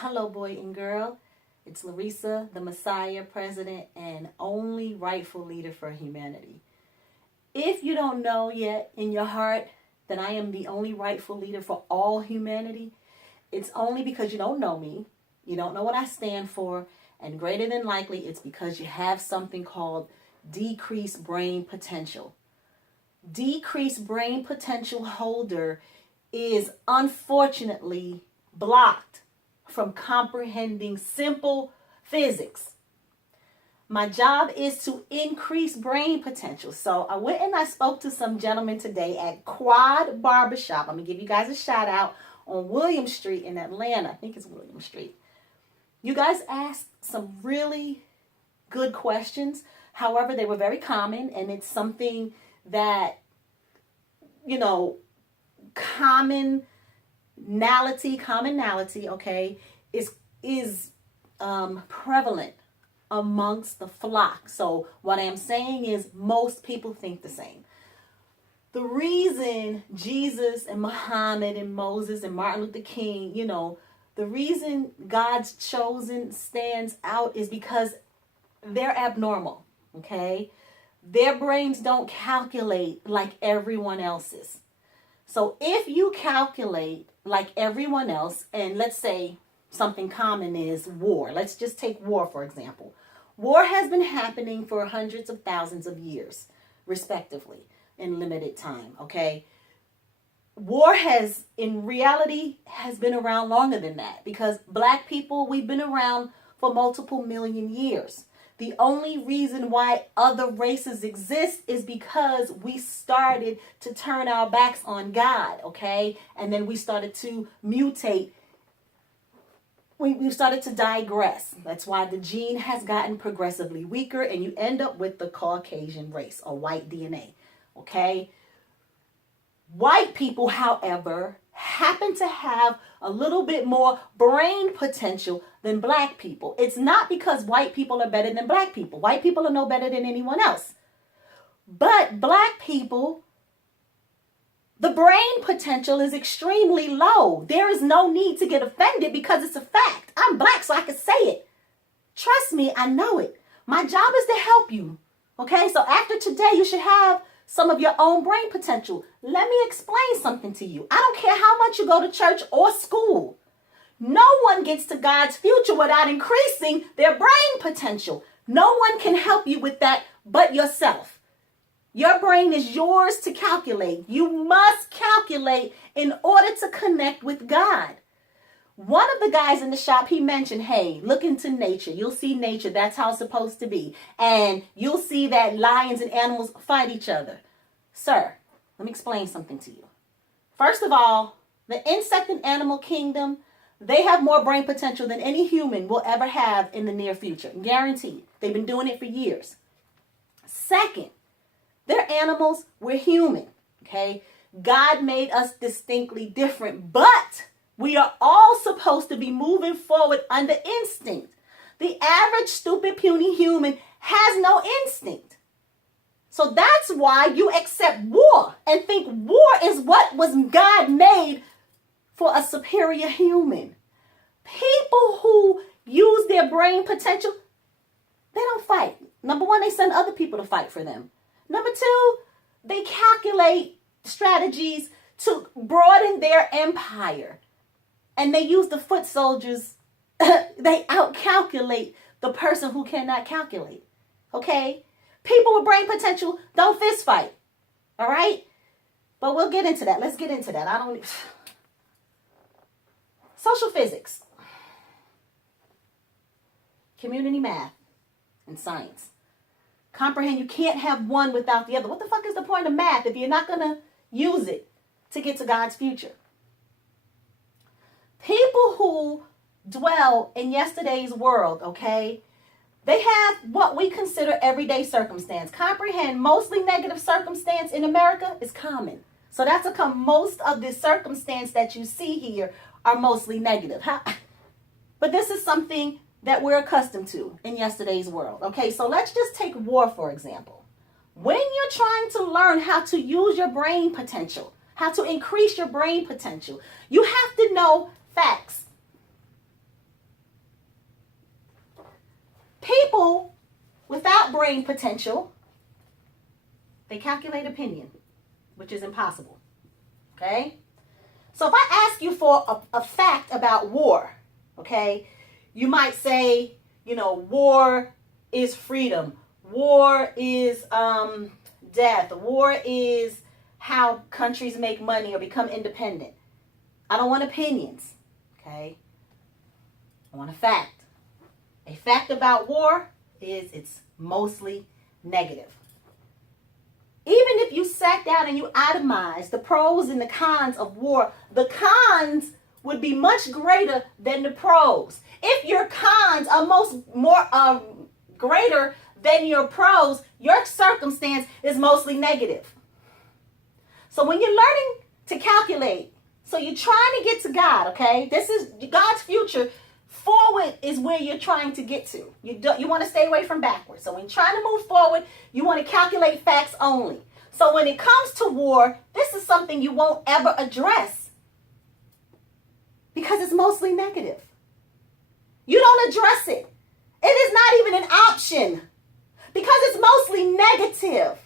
Hello, boy and girl. It's Larissa, the Messiah, President, and only rightful leader for humanity. If you don't know yet in your heart that I am the only rightful leader for all humanity, it's only because you don't know me, you don't know what I stand for, and greater than likely it's because you have something called decreased brain potential. Decreased brain potential holder is unfortunately blocked from comprehending simple physics. My job is to increase brain potential. So I went and I spoke to some gentlemen today at Quad Barbershop. I'm going to give you guys a shout out on William Street in Atlanta. I think it's William Street. You guys asked some really good questions. However, they were very common, and it's something that, commonality, okay, is prevalent amongst the flock. So what I'm saying is most people think the same. The reason Jesus and Muhammad and Moses and Martin Luther King, the reason God's chosen stands out is because they're abnormal, okay? Their brains don't calculate like everyone else's. So if you calculate like everyone else, and let's say something common is war. Let's just take war, for example. War has been happening for hundreds of thousands of years, respectively, in limited time, okay? War in reality, has been around longer than that because Black people, we've been around for multiple million years. The only reason why other races exist is because we started to turn our backs on God, okay? And then we started to mutate. We started to digress. That's why the gene has gotten progressively weaker and you end up with the Caucasian race or white DNA, okay? White people, however, happen to have a little bit more brain potential than Black people. It's not because white people are better than Black people. White people are no better than anyone else. But Black people, the brain potential is extremely low. There is no need to get offended because it's a fact. I'm Black, so I can say it. Trust me, I know it. My job is to help you. Okay, so after today, you should have some of your own brain potential. Let me explain something to you. I don't care how much you go to church or school. No one gets to God's future without increasing their brain potential. No one can help you with that but yourself. Your brain is yours to calculate. You must calculate in order to connect with God. One of the guys in the shop, he mentioned, hey, look into nature. You'll see nature. That's how it's supposed to be. And you'll see that lions and animals fight each other. Sir, let me explain something to you. First of all, the insect and animal kingdom, they have more brain potential than any human will ever have in the near future. Guaranteed. They've been doing it for years. Second, they're animals. We're human. Okay? God made us distinctly different, but we are all supposed to be moving forward under instinct. The average stupid puny human has no instinct. So that's why you accept war and think war is what was God made for a superior human. People who use their brain potential, they don't fight. Number one, they send other people to fight for them. Number two, they calculate strategies to broaden their empire. And they use the foot soldiers. They outcalculate the person who cannot calculate. Okay? People with brain potential don't fist fight. All right? But we'll get into that. Let's get into that. Social physics, community math, and science. Comprehend you can't have one without the other. What the fuck is the point of math if you're not going to use it to get to God's future? People who dwell in yesterday's world, okay, they have what we consider everyday circumstance. Comprehend mostly negative circumstance in America is common. So that's how come most of the circumstance that you see here are mostly negative. But this is something that we're accustomed to in yesterday's world. Okay, so let's just take war, for example. When you're trying to learn how to use your brain potential, how to increase your brain potential, you have to know facts. brain potential. They calculate opinion, which is impossible. Okay? So if I ask you for a fact about war, okay, you might say, war is freedom. War is death. War is how countries make money or become independent. I don't want opinions, okay? I want a fact. A fact about war is it's mostly negative. Even if you sat down and you itemized the pros and the cons of war, the cons would be much greater than the pros. If your cons are more greater than your pros, your circumstance is mostly negative. So when you're learning to calculate, so you're trying to get to God, okay? This is God's future. Forward is where you're trying to get to. You want to stay away from backwards. So when you're trying to move forward, you want to calculate facts only. So when it comes to war, this is something you won't ever address because it's mostly negative. You don't address it. It is not even an option because it's mostly negative.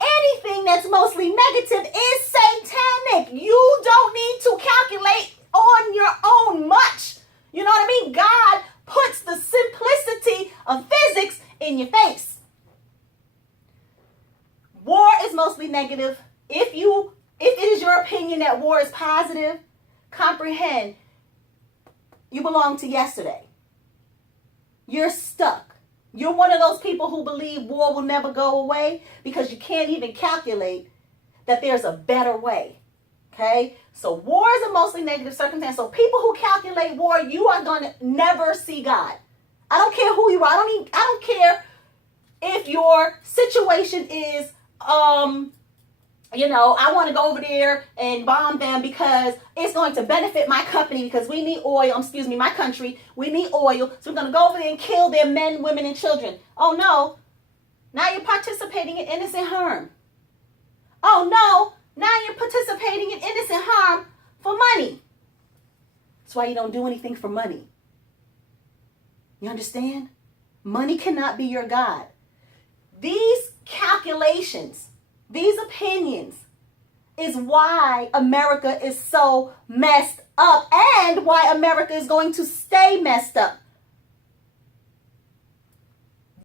Anything that's mostly negative is satanic. You don't need to calculate on your own much. You know what I mean? God puts the simplicity of physics in your face. War is mostly negative. If it is your opinion that war is positive, comprehend you belong to yesterday. You're stuck. You're one of those people who believe war will never go away because you can't even calculate that there's a better way. Okay? So war is a mostly negative circumstance. So people who calculate war, you are going to never see God. I don't care who you are. I don't care if your situation is, I want to go over there and bomb them because it's going to benefit my company because we need oil. My country. We need oil. So we're going to go over there and kill their men, women, and children. Oh, no. Now you're participating in innocent harm. Oh, no. Now you're participating in innocent harm for money. That's why you don't do anything for money. You understand? Money cannot be your God. These calculations, these opinions is why America is so messed up and why America is going to stay messed up.